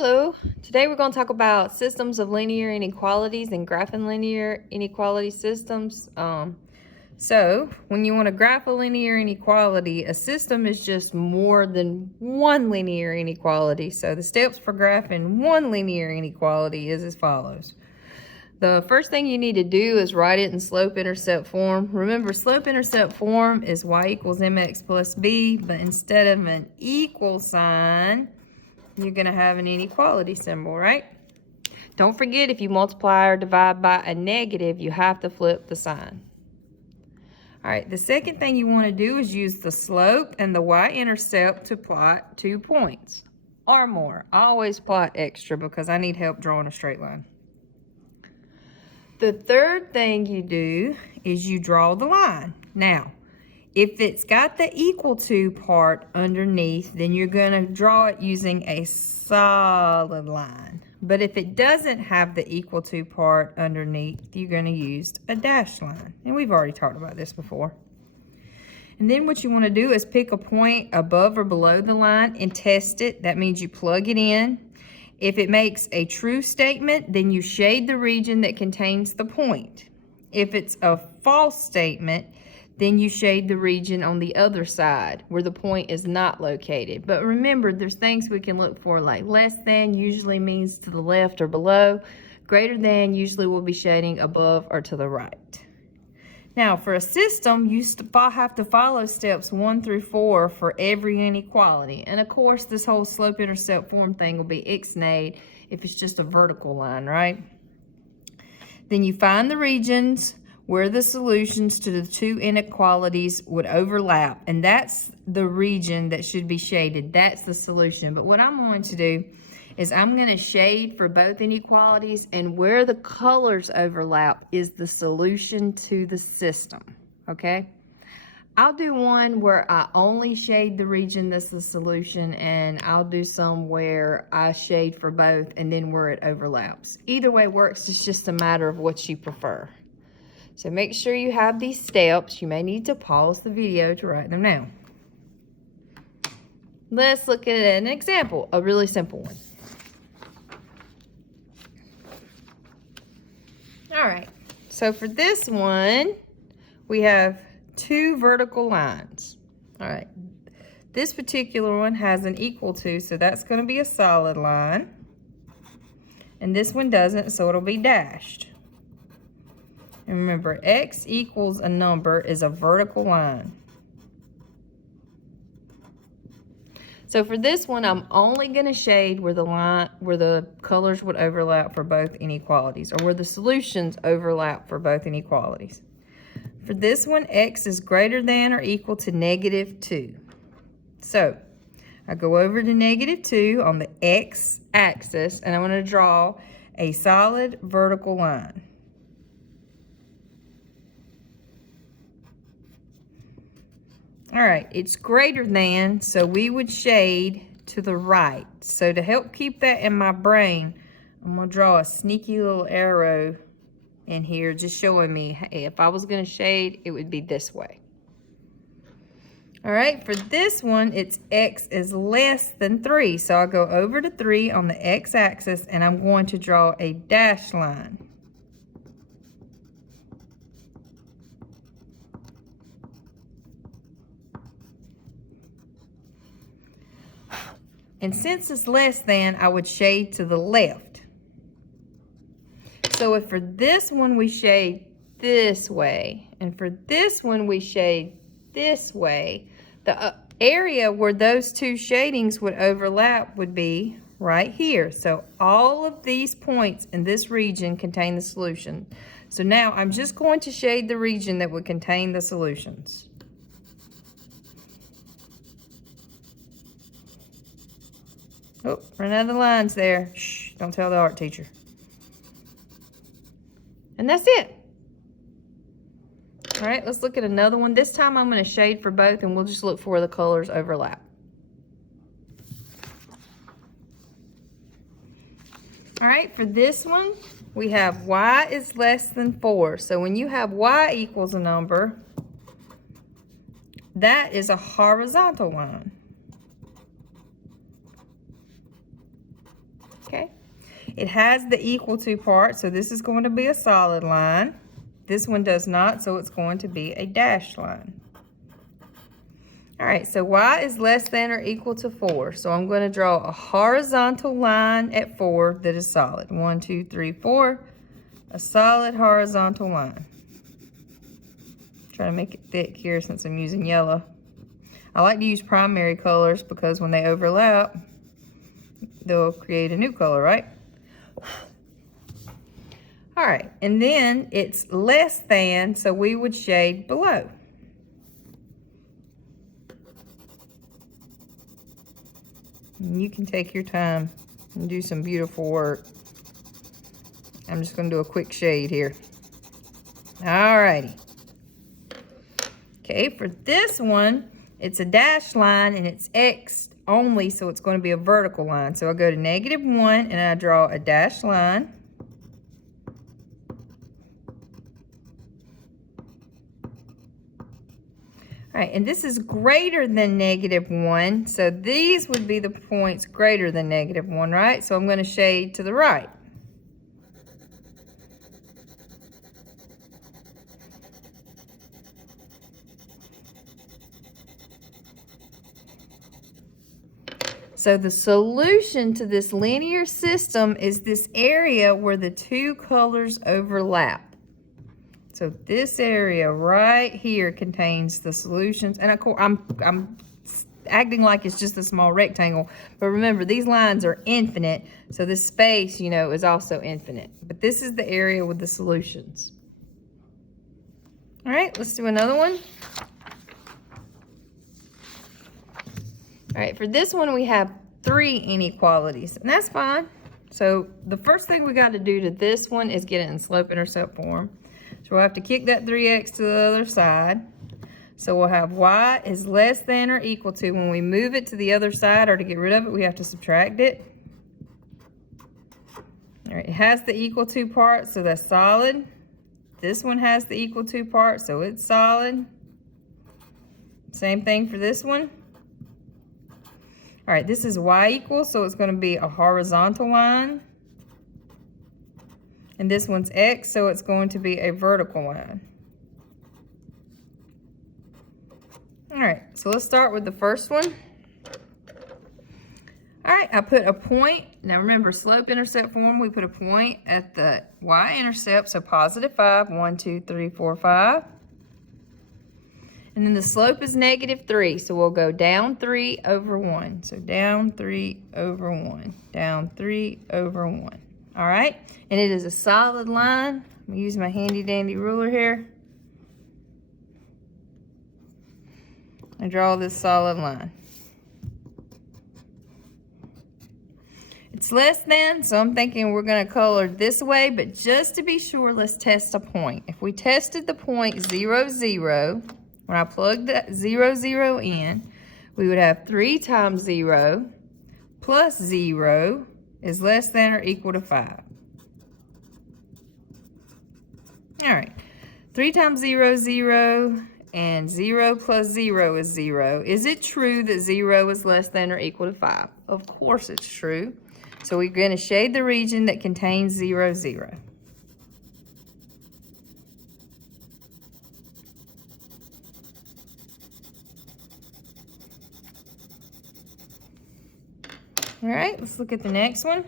Hello, today we're going to talk about systems of linear inequalities and graphing linear inequality systems. So when you want to graph a linear inequality, a system is just more than one linear inequality. So the steps for graphing one linear inequality is as follows. The first thing you need to do is write it in slope-intercept form. Remember, slope-intercept form is y equals mx plus b, but instead of an equal sign, you're going to have an inequality symbol, right? Don't forget, if you multiply or divide by a negative, you have to flip the sign. All right, the second thing you want to do is use the slope and the y-intercept to plot 2 points or more. I always plot extra because I need help drawing a straight line. The third thing you do is you draw the line. Now, if it's got the equal to part underneath, then you're going to draw it using a solid line. But if it doesn't have the equal to part underneath, you're going to use a dashed line. And we've already talked about this before. And then what you want to do is pick a point above or below the line and test it. That means you plug it in. If it makes a true statement, then you shade the region that contains the point. If it's a false statement, then you shade the region on the other side where the point is not located. But remember, there's things we can look for, like less than usually means to the left or below. Greater than usually will be shading above or to the right. Now, for a system, you have to follow steps 1 through 4 for every inequality. And of course, this whole slope-intercept form thing will be ixnayed if it's just a vertical line, right? Then you find the regions where the solutions to the 2 inequalities would overlap. And that's the region that should be shaded. That's the solution. But what I'm going to do is I'm going to shade for both inequalities, and where the colors overlap is the solution to the system, okay? I'll do one where I only shade the region that's the solution, and I'll do some where I shade for both and then where it overlaps. Either way works, it's just a matter of what you prefer. So make sure you have these steps. You may need to pause the video to write them down. Let's look at an example, a really simple one. All right, so for this one, we have 2 vertical lines. All right, this particular one has an equal to, so that's going to be a solid line. And this one doesn't, so it'll be dashed. And remember, x equals a number is a vertical line. So for this one, I'm only going to shade where the colors would overlap for both inequalities, or where the solutions overlap for both inequalities. For this one, x is greater than or equal to -2. So I go over to -2 on the x-axis, and I'm going to draw a solid vertical line. All right, it's greater than, so we would shade to the right. So to help keep that in my brain, I'm going to draw a sneaky little arrow in here just showing me, hey, if I was going to shade, it would be this way. All right, for this one, it's x is less than 3. So I'll go over to 3 on the x-axis, and I'm going to draw a dashed line. And since it's less than, I would shade to the left. So if for this one we shade this way, and for this one we shade this way, the area where those 2 shadings would overlap would be right here. So all of these points in this region contain the solution. So now I'm just going to shade the region that would contain the solutions. Oh, run out of the lines there. Shh, don't tell the art teacher. And that's it. All right, let's look at another one. This time I'm going to shade for both, and we'll just look for where the colors overlap. All right, for this one, we have y is less than 4. So when you have y equals a number, that is a horizontal line. Okay. It has the equal to part, so this is going to be a solid line. This one does not, so it's going to be a dashed line. All right, so y is less than or equal to 4. So I'm going to draw a horizontal line at 4 that is solid. 1, 2, 3, 4. A solid horizontal line. Try to make it thick here since I'm using yellow. I like to use primary colors because when they overlap, they'll create a new color, right? All right, and then it's less than, so we would shade below. And you can take your time and do some beautiful work. I'm just going to do a quick shade here. All righty. Okay, for this one, it's a dashed line and it's X only, so it's going to be a vertical line. So I go to -1 and I draw a dashed line. All right, and this is greater than -1, so these would be the points greater than -1, right? So I'm going to shade to the right. So the solution to this linear system is this area where the two colors overlap. So this area right here contains the solutions. And of course, I'm acting like it's just a small rectangle. But remember, these lines are infinite. So this space, you know, is also infinite. But this is the area with the solutions. All right, let's do another one. All right, for this one, we have 3 inequalities, and that's fine. So the first thing we got to do to this one is get it in slope-intercept form. So we'll have to kick that 3x to the other side. So we'll have y is less than or equal to. When we move it to the other side or to get rid of it, we have to subtract it. All right, it has the equal to part, so that's solid. This one has the equal to part, so it's solid. Same thing for this one. All right, this is y equals, so it's going to be a horizontal line. And this one's x, so it's going to be a vertical line. All right, so let's start with the first one. All right, I put a point. Now remember, slope-intercept form, we put a point at the y-intercept, so +5, 1, 2, 3, 4, 5. And then the slope is -3, so we'll go down 3 over 1. So down 3 over 1, down 3 over 1. All right, and it is a solid line. I'm gonna use my handy dandy ruler here. I draw this solid line. It's less than, so I'm thinking we're gonna color this way, but just to be sure, let's test a point. If we tested the point 0, 0, when I plug that 0, 0 in, we would have 3 times 0 plus 0 is less than or equal to 5. All right, 3 times 0, 0, and 0 plus 0 is 0. Is it true that 0 is less than or equal to 5? Of course it's true. So we're going to shade the region that contains 0, 0. All right, let's look at the next one.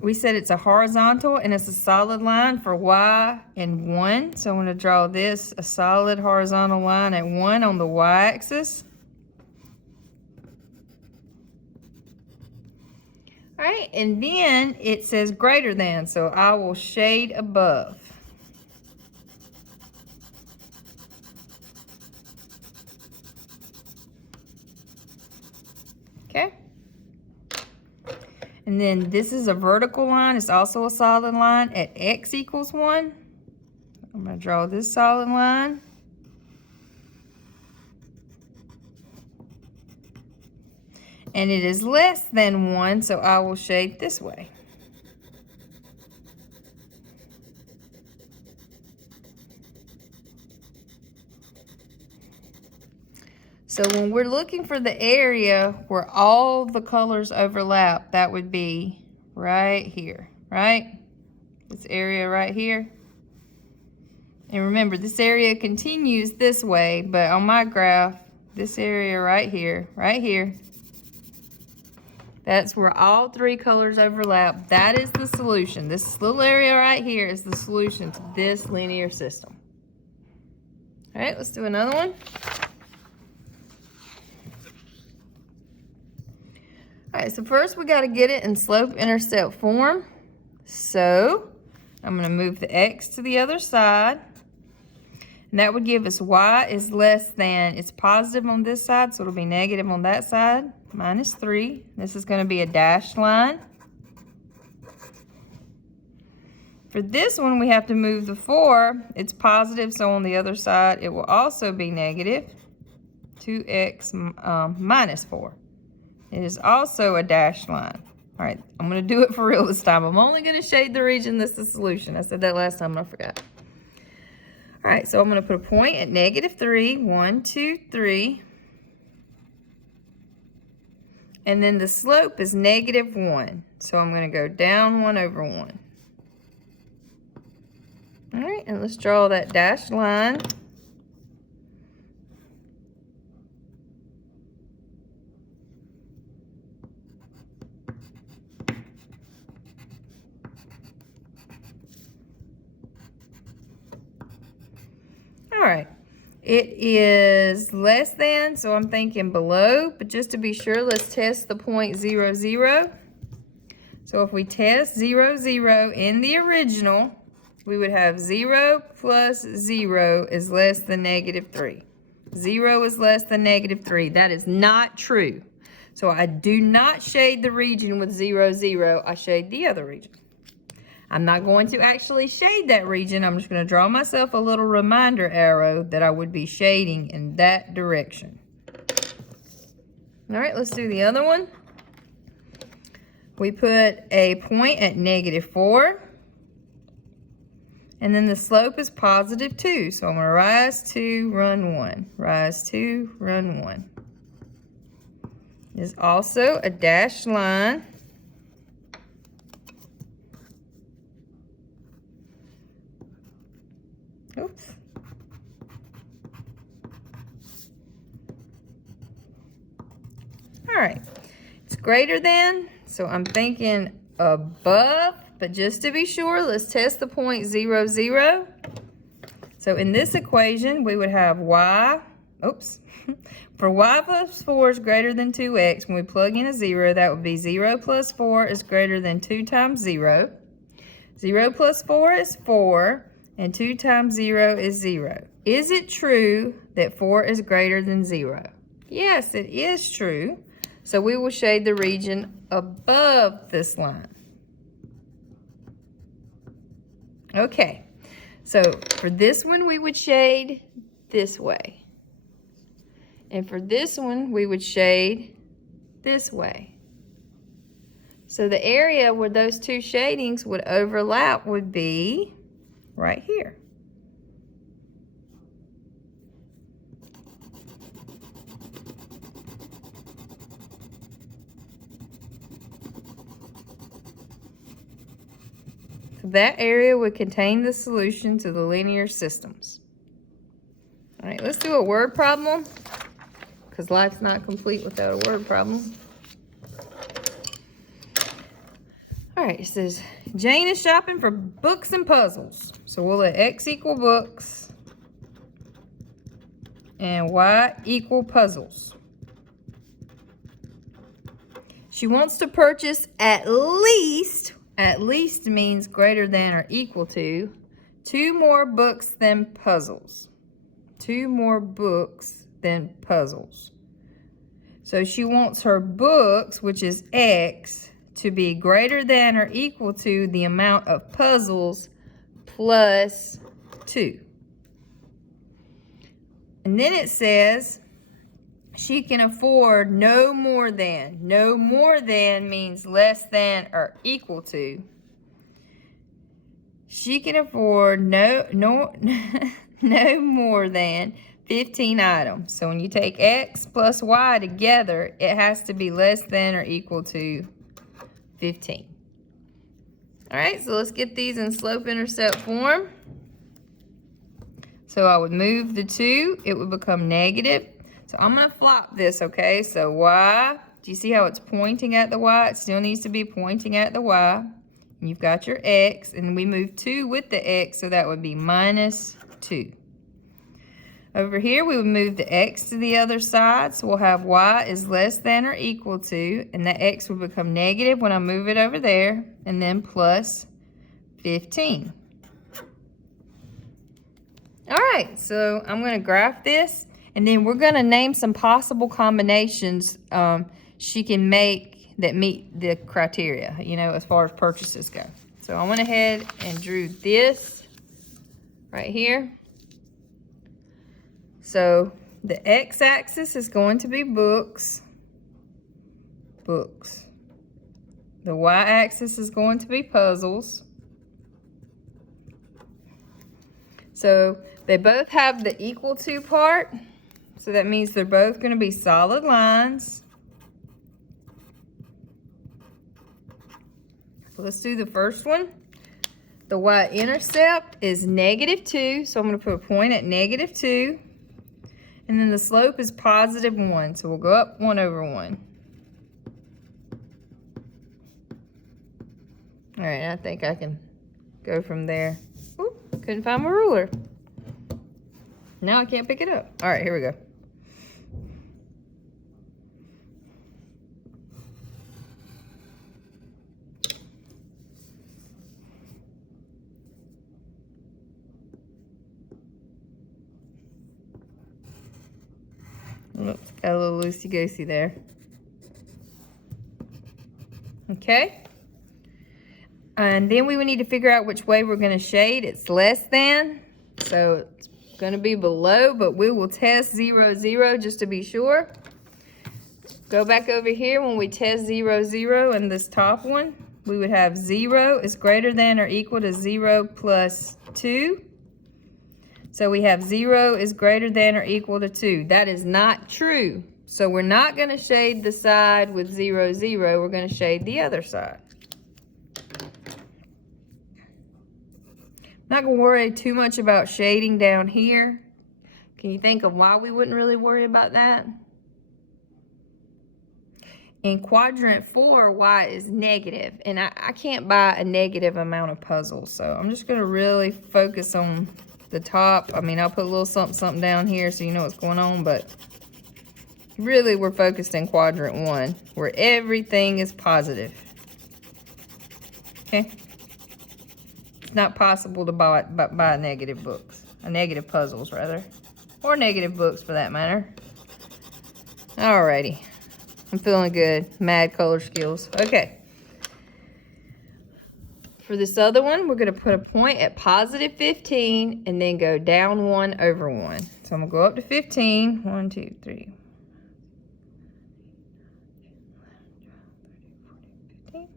We said it's a horizontal and it's a solid line for y and 1. So I'm going to draw this, a solid horizontal line at 1 on the y-axis. All right, and then it says greater than, so I will shade above. Okay. And then this is a vertical line. It's also a solid line at x equals 1. I'm going to draw this solid line. And it is less than 1, so I will shade this way. So when we're looking for the area where all the colors overlap, that would be right here, right? This area right here. And remember, this area continues this way, but on my graph, this area right here, that's where all three colors overlap. That is the solution. This little area right here is the solution to this linear system. All right, let's do another one. All right, so first we got to get it in slope-intercept form. So I'm going to move the x to the other side. And that would give us y is less than, it's positive on this side, so it'll be negative on that side, minus 3. This is going to be a dashed line. For this one, we have to move the 4. It's positive, so on the other side, it will also be negative, 2x minus 4. It is also a dashed line. All right, I'm going to do it for real this time. I'm only going to shade the region that's the solution. I said that last time and I forgot. All right, so I'm going to put a point at negative 3. 1, 2, 3. And then the slope is negative 1. So I'm going to go down 1 over 1. All right, and let's draw that dashed line. All right, it is less than, so I'm thinking below, but just to be sure, let's test the point 0, 0. So if we test 0, 0 in the original, we would have 0 plus 0 is less than negative 3. 0 is less than negative 3. That is not true. So I do not shade the region with 0, 0. I shade the other region. I'm not going to actually shade that region. I'm just going to draw myself a little reminder arrow that I would be shading in that direction. All right, let's do the other one. We put a point at negative 4. And then the slope is positive 2. So I'm going to rise 2, run 1. Rise 2, run 1. There's also a dashed line. Oops. All right. It's greater than, so I'm thinking above, but just to be sure, let's test the point 0, 0. So in this equation, we would have y, for y plus 4 is greater than 2x, when we plug in a 0, that would be 0 plus 4 is greater than 2 times 0. 0 plus 4 is 4. And 2 times 0 is 0. Is it true that 4 is greater than 0? Yes, it is true. So we will shade the region above this line. Okay, so for this one, we would shade this way. And for this one, we would shade this way. So the area where those two shadings would overlap would be right here. So that area would contain the solution to the linear systems. All right, let's do a word problem, because life's not complete without a word problem. All right, it says, Jane is shopping for books and puzzles. So we'll let X equal books and Y equal puzzles. She wants to purchase at least means greater than or equal to, 2 more books than puzzles. 2 more books than puzzles. So she wants her books, which is X, to be greater than or equal to the amount of puzzles plus 2. And then it says she can afford no more than. No more than means less than or equal to. She can afford no more than 15 items. So when you take X plus Y together, it has to be less than or equal to 15. All right, so let's get these in slope-intercept form. So I would move the 2, it would become negative. So I'm gonna flop this, okay? So y, do you see how it's pointing at the y? It still needs to be pointing at the y. And you've got your x, and we move 2 with the x, so that would be minus 2. Over here, we would move the x to the other side, so we'll have y is less than or equal to, and the x will become negative when I move it over there, and then plus 15. All right, so I'm gonna graph this, and then we're gonna name some possible combinations she can make that meet the criteria, you know, as far as purchases go. So I went ahead and drew this right here. So the x-axis is going to be books. Books. The y-axis is going to be puzzles. So they both have the equal to part. So that means they're both going to be solid lines. So let's do the first one. The y-intercept is -2. So I'm going to put a point at -2. And then the slope is +1. So we'll go up 1/1. All right, I think I can go from there. Ooh, couldn't find my ruler. Now I can't pick it up. All right, here we go. Oops, got a little loosey-goosey there. Okay. And then we would need to figure out which way we're going to shade. It's less than, so it's going to be below, but we will test 0, 0 just to be sure. Go back over here. When we test 0, 0 in this top one, we would have 0 is greater than or equal to 0 plus 2. So we have 0 is greater than or equal to 2. That is not true. So we're not going to shade the side with 0, 0. We're going to shade the other side. Not going to worry too much about shading down here. Can you think of why we wouldn't really worry about that? In quadrant 4, y is negative, and I can't buy a negative amount of puzzles, so I'm just going to really focus on the top. I mean, I'll put a little something, something down here so you know what's going on, but really we're focused in quadrant 1, where everything is positive. Okay? It's not possible to buy negative books, negative puzzles rather, or negative books for that matter. Alrighty, I'm feeling good. Mad color skills. Okay. For this other one, we're going to put a point at +15 and then go down 1/1. So I'm going to go up to 15. 1, 2, 3. 15.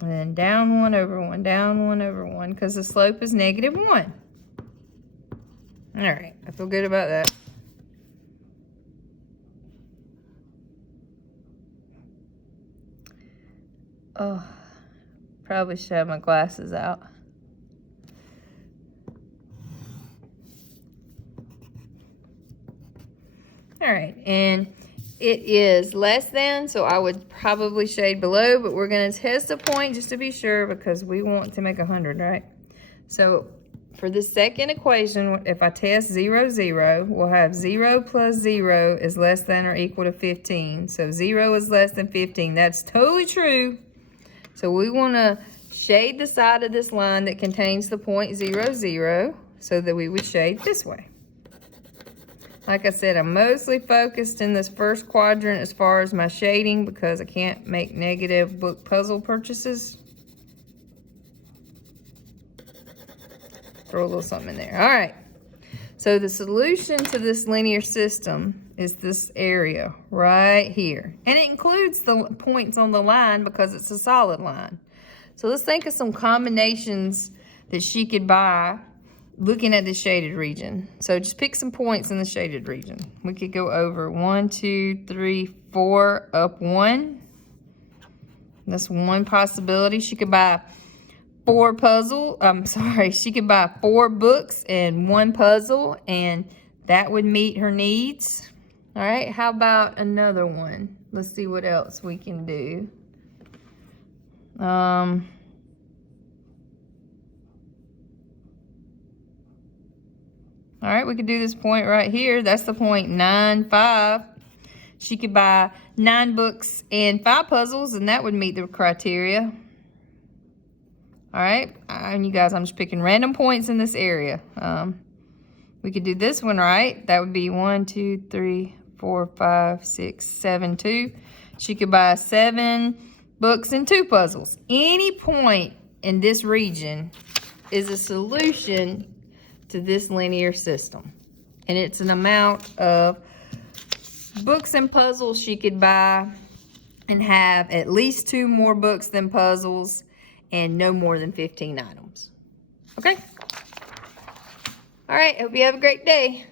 And then down 1/1, down 1/1, because the slope is -1. All right, I feel good about that. Oh, probably should have my glasses out. All right, and it is less than, so I would probably shade below, but we're going to test a point just to be sure because we want to make 100, right? So for the second equation, if I test 0, 0, we'll have 0 plus 0 is less than or equal to 15. So 0 is less than 15. That's totally true. So we want to shade the side of this line that contains the point 0, 0, so that we would shade this way. Like I said, I'm mostly focused in this first quadrant as far as my shading because I can't make negative book puzzle purchases. Throw a little something in there. All right. So the solution to this linear system is this area right here. And it includes the points on the line because it's a solid line. So let's think of some combinations that she could buy looking at the shaded region. So just pick some points in the shaded region. We could go over 1, 2, 3, 4, up 1. That's one possibility. She could buy she could buy 4 books and 1 puzzle, and that would meet her needs. All right, how about another one? Let's see what else we can do. All right, we could do this point right here. That's the point 9.5. She could buy 9 books and 5 puzzles, and that would meet the criteria. All right, and you guys, I'm just picking random points in this area. We could do this one, right? That would be 1, 2, 3, 4, 5, 6, 7, 2. She could buy 7 books and 2 puzzles. Any point in this region is a solution to this linear system. And it's an amount of books and puzzles she could buy and have at least 2 more books than puzzles and no more than 15 items. Okay? All right, hope you have a great day.